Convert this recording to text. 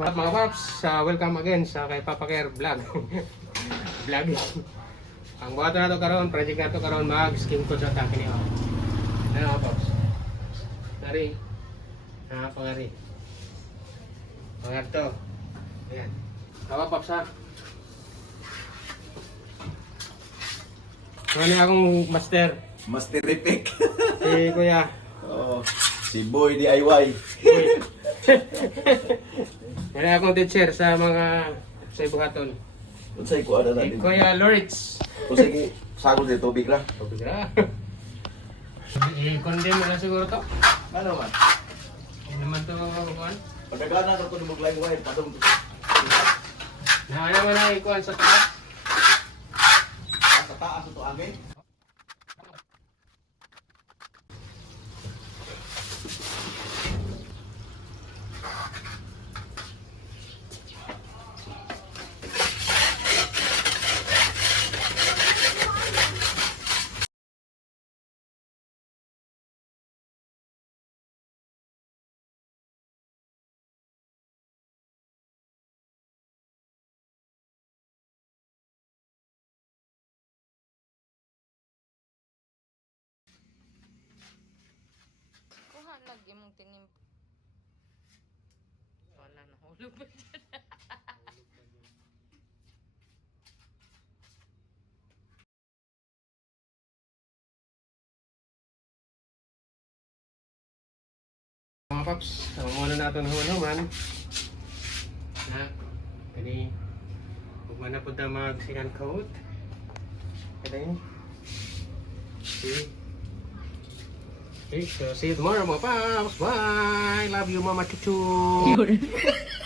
Mga paps, welcome again sa kay Papa Care Vlog. Vlogging. Ang buhato na ito karon, project na ito karon mag-skim ko sa tangke niyo. Ano mga paps? Nari. Pangari. Pangar to. Ayan. Mga paps ha. Ano akong master? Master Epic. Si Kuya. Oo. Si Boy DIY. Ano akong teacher sa mga sa buhaton. Unsay ko ana Si natin. Kuya Loritz. Unsay sagol sa tubig ra. Pabira. I-condemn mo na siguro to. Ano man? Hindi naman to kuhan. Pagkagana na to ni maglay-way padung. Na naman na ikuhan sa taas. Sa taas to agi. Kuha lagi mong tinim. Wala na hulog ba dyan? Mga paps, muna natin human na kani huwag man na punta mag second coat kani okay, so see you tomorrow mga paps, bye, love you mama chuchu.